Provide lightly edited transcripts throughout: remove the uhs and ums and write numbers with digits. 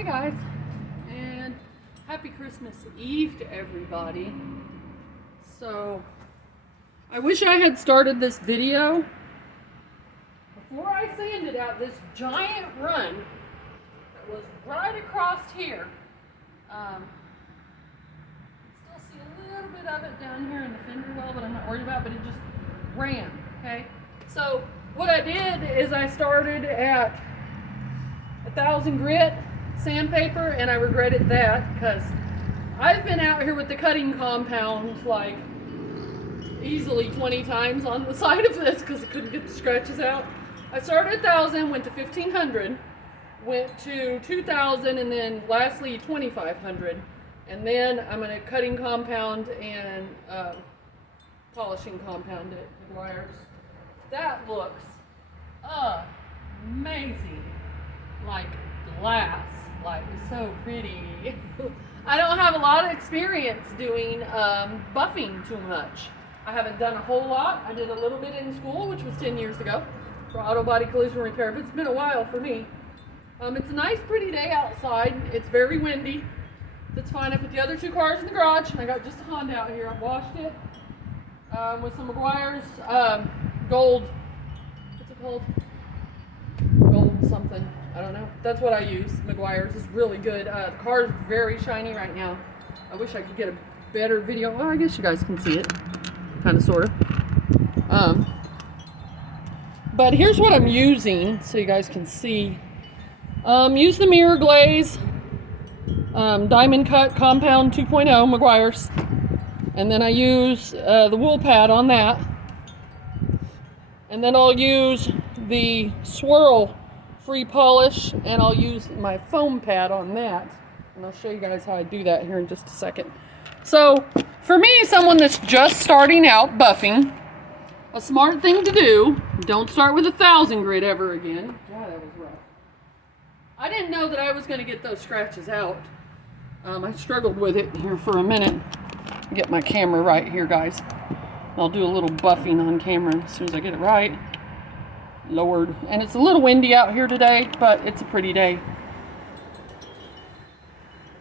Hey guys, and happy Christmas Eve to everybody. So, I wish I had started this video before I sanded out this giant run that was right across here. Still see a little bit of it down here in the fender well, but I'm not worried about it, but it just ran, okay? So, what I did is I started at 1,000 grit sandpaper, and I regretted that because I've been out here with the cutting compound like easily 20 times on the side of this because I couldn't get the scratches out. I started at 1,000, went to 1,500, went to 2,000, and then lastly 2,500. And then I'm going to cutting compound and polishing compound it with wires. That looks amazing. Like glass, like so pretty. I don't have a lot of experience doing buffing too much. I haven't done a whole lot. I did a little bit in school, which was 10 years ago, for auto body collision repair, but it's been a while for me. It's a nice pretty day outside. It's very windy. That's fine. I put the other two cars in the garage. I got just a Honda out here. I washed it with some McGuire's gold, what's it called? Gold something. I don't know. That's what I use. McGuire's is really good. The car is very shiny right now. I wish I could get a better video. Well, I guess you guys can see it. Kind of, sort of. But here's what I'm using so you guys can see. Use the mirror glaze. Diamond cut compound 2.0 McGuire's. And then I use the wool pad on that. And then I'll use the swirl free polish, and I'll use my foam pad on that, and I'll show you guys how I do that here in just a second. So for me, someone that's just starting out buffing, a smart thing to do, don't start with 1,000 grit ever again. God, that was rough. I didn't know that I was going to get those scratches out. I struggled with it here for a minute. Get my camera right here, guys. I'll do a little buffing on camera as soon as I get it right. Lord. And it's a little windy out here today, but it's a pretty day.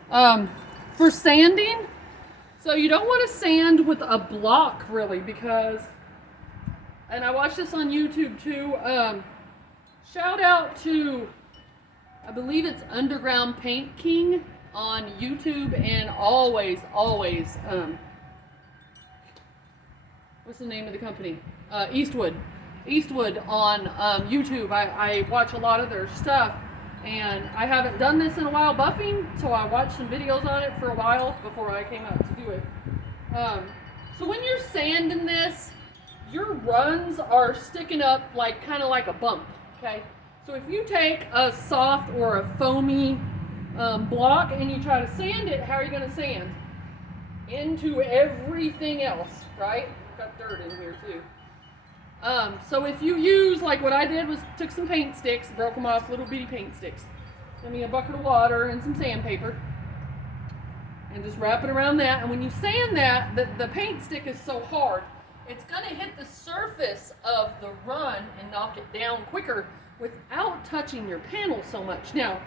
For sanding, so you don't want to sand with a block really, because, and I watched this on YouTube too, shout out to, I believe it's Underground Paint King on YouTube, and always, what's the name of the company? Eastwood on YouTube. I watch a lot of their stuff, and I haven't done this in a while buffing, so I watched some videos on it for a while before I came out to do it. So when you're sanding this, your runs are sticking up like kind of like a bump, okay? So if you take a soft or a foamy block and you try to sand it, how are you going to sand? Into everything else, right? Got dirt in here too. So if you use, like what I did was took some paint sticks, broke them off, little bitty paint sticks, give me a bucket of water and some sandpaper, and just wrap it around that. And when you sand that, the paint stick is so hard, it's going to hit the surface of the run and knock it down quicker without touching your panel so much. Now,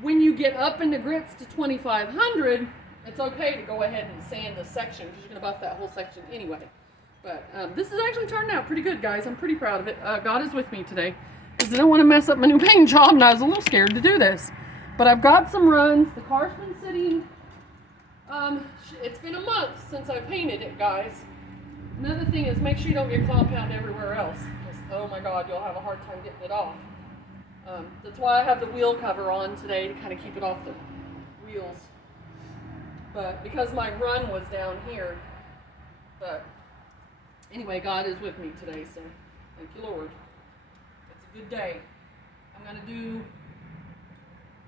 when you get up in the grits to 2,500, it's okay to go ahead and sand this section because you're going to buff that whole section anyway. But this is actually turning out pretty good, guys. I'm pretty proud of it. God is with me today because I don't want to mess up my new paint job, and I was a little scared to do this. But I've got some runs. The car's been sitting. It's been a month since I painted it, guys. Another thing is make sure you don't get compound everywhere else, because, oh my God, you'll have a hard time getting it off. That's why I have the wheel cover on today to kind of keep it off the wheels. But because my run was down here, but anyway, God is with me today, so thank you, Lord. It's a good day.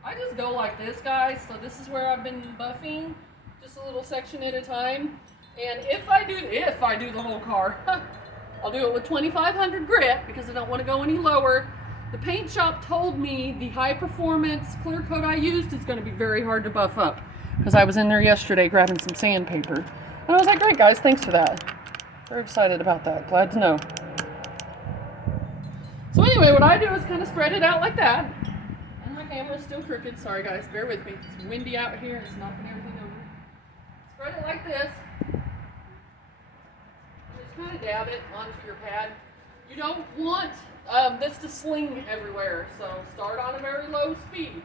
I just go like this, guys. So this is where I've been buffing, just a little section at a time. And if I do the whole car, I'll do it with 2,500 grit because I don't want to go any lower. The paint shop told me the high performance clear coat I used is going to be very hard to buff up because I was in there yesterday grabbing some sandpaper. And I was like, great, guys, thanks for that. Very excited about that. Glad to know. So anyway, what I do is kind of spread it out like that. And my camera's still crooked. Sorry guys, bear with me. It's windy out here. It's knocking everything over. Spread it like this. Just kind of dab it onto your pad. You don't want this to sling everywhere, so start on a very low speed.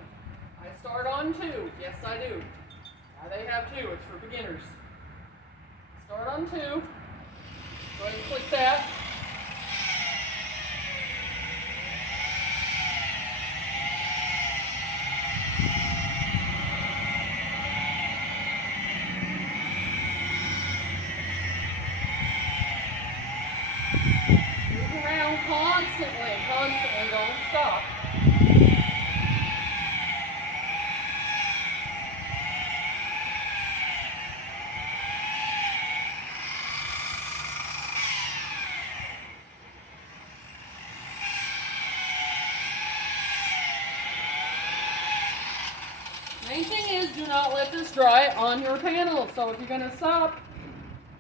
I start on 2. Yes, I do. Now they have 2. It's for beginners. Start on 2. Go ahead and click that. Move around constantly, don't stop. Main thing is, do not let this dry on your panel. So if you're going to stop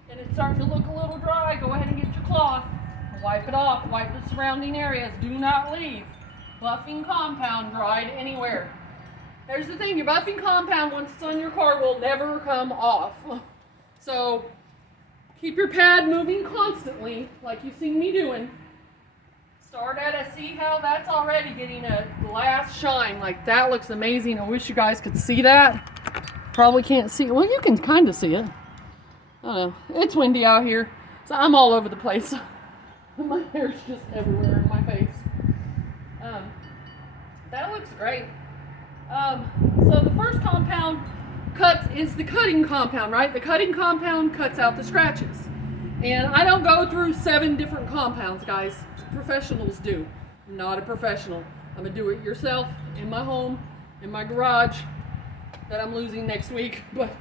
and it's starting to look a little dry, go ahead and get your cloth and wipe it off. Wipe the surrounding areas. Do not leave buffing compound dried anywhere. There's the thing, your buffing compound, once it's on your car, will never come off. So keep your pad moving constantly, like you've seen me doing. Start at a, see how that's already getting a glass shine. Like that looks amazing. I wish you guys could see that. Probably can't see it. Well, you can kind of see it. I don't know. It's windy out here, so I'm all over the place. My hair's just everywhere in my face. That looks great. So the first compound cuts is the cutting compound, right? The cutting compound cuts out the scratches. And I don't go through 7 different compounds, guys. Professionals do. I'm not a professional. I'm a do-it-yourself in my home, in my garage, that I'm losing next week. But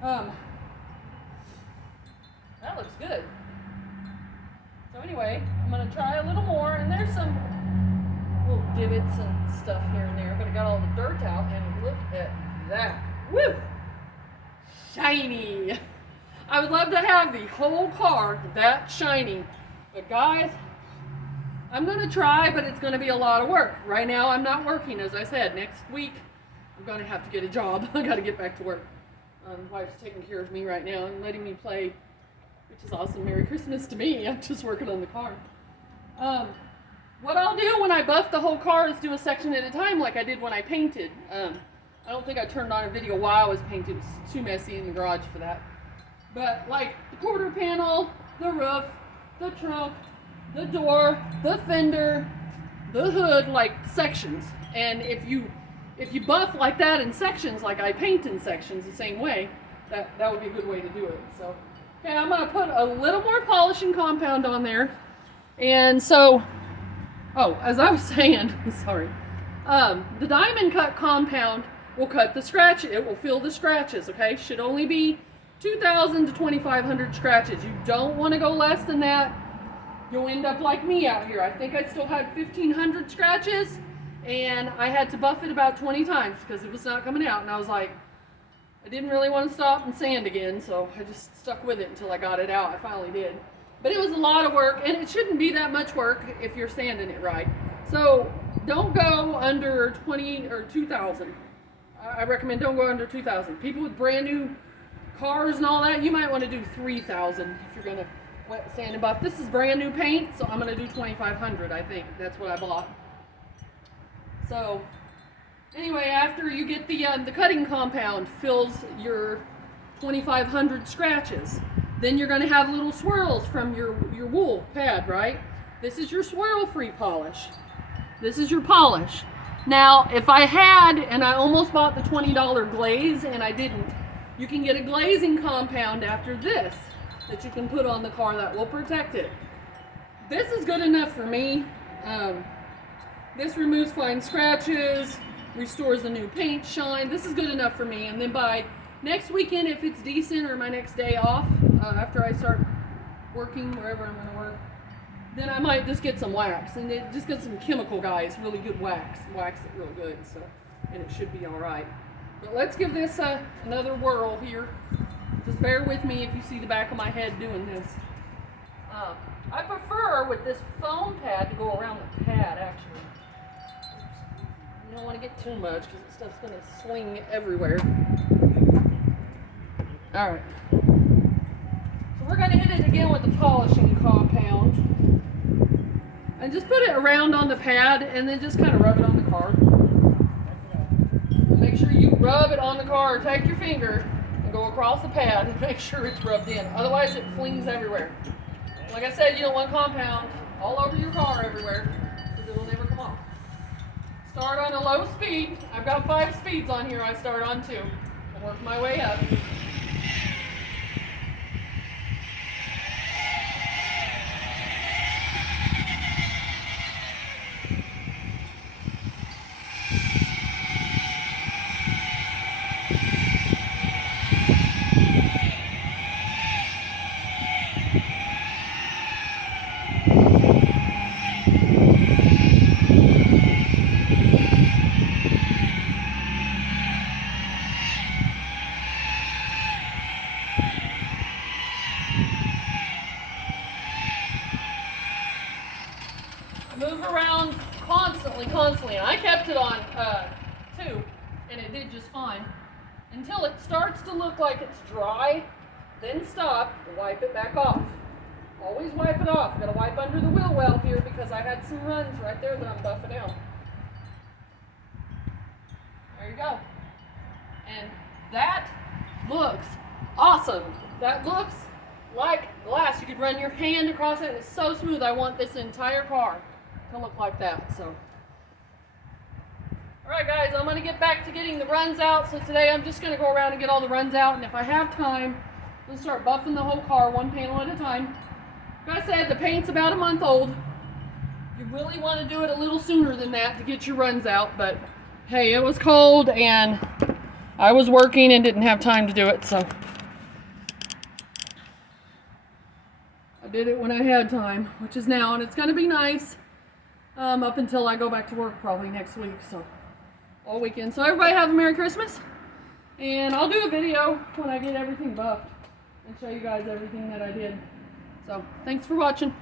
that looks good. So anyway, I'm gonna try a little more, and there's some little divots and stuff here and there, but I got all the dirt out, and look at that. Woo! Shiny! I would love to have the whole car that shiny, but guys, I'm going to try, but it's going to be a lot of work. Right now, I'm not working, as I said. Next week, I'm going to have to get a job. I got to get back to work. My wife's taking care of me right now and letting me play, which is awesome. Merry Christmas to me. I'm just working on the car. What I'll do when I buff the whole car is do a section at a time, like I did when I painted. I don't think I turned on a video while I was painting. It's too messy in the garage for that. But like the quarter panel, the roof, the trunk, the door, the fender, the hood, like sections. And if you buff like that in sections, like I paint in sections the same way, that would be a good way to do it. So, okay, I'm gonna put a little more polishing compound on there. And so, oh, as I was saying, sorry, the diamond cut compound will cut the scratch. It will fill the scratches. Okay, should only be 2,000 to 2,500 scratches. You don't want to go less than that. You'll end up like me out here. I think I still had 1,500 scratches, and I had to buff it about 20 times because it was not coming out. And I was like, I didn't really want to stop and sand again, so I just stuck with it until I got it out. I finally did. But it was a lot of work, and it shouldn't be that much work if you're sanding it right. So don't go under 20 or 2,000. I recommend don't go under 2,000. People with brand new cars and all that, you might want to do 3,000 if you're going to wet sand and buff. This is brand new paint, so I'm going to do 2,500, I think. That's what I bought. So anyway, after you get the cutting compound fills your 2,500 scratches, then you're going to have little swirls from your wool pad, right? This is your swirl-free polish. This is your polish. Now, if I had, and I almost bought the $20 glaze and I didn't, you can get a glazing compound after this that you can put on the car that will protect it. This is good enough for me. This removes fine scratches, restores the new paint shine. This is good enough for me. And then by next weekend, if it's decent, or my next day off, after I start working wherever I'm going to work, then I might just get some wax, and just get some chemical, guys, really good wax it real good, so, and it should be all right. But let's give this another whirl here. Just bear with me if you see the back of my head doing this. I prefer with this foam pad to go around the pad, actually. You don't want to get too much because this stuff's going to swing everywhere. Alright. So we're going to hit it again with the polishing compound. And just put it around on the pad and then just kind of rub it on the car. And make sure you rub it on the car. Take your finger and go across the pad and make sure it's rubbed in. Otherwise it flings everywhere. Like I said, you don't want compound all over your car everywhere because it'll never come off. Start on a low speed. I've got 5 speeds on here. I start on 2. I'll work my way up. Move around constantly. I kept it on 2, and it did just fine. Until it starts to look like it's dry, then stop, wipe it back off. Always wipe it off. I'm going to wipe under the wheel well here because I had some runs right there that I'm buffing out. There you go. And that looks awesome. That looks like glass. You could run your hand across it and it's so smooth. I want this entire car to look like that. So, alright guys, I'm going to get back to getting the runs out. So today I'm just going to go around and get all the runs out, and if I have time, I'm going to start buffing the whole car one panel at a time. Like I said, the paint's about a month old. You really want to do it a little sooner than that to get your runs out, but hey, it was cold and I was working and didn't have time to do it, so I did it when I had time, which is now, and it's going to be nice up until I go back to work probably next week, so all weekend. So everybody have a Merry Christmas, and I'll do a video when I get everything buffed and show you guys everything that I did. So thanks for watching.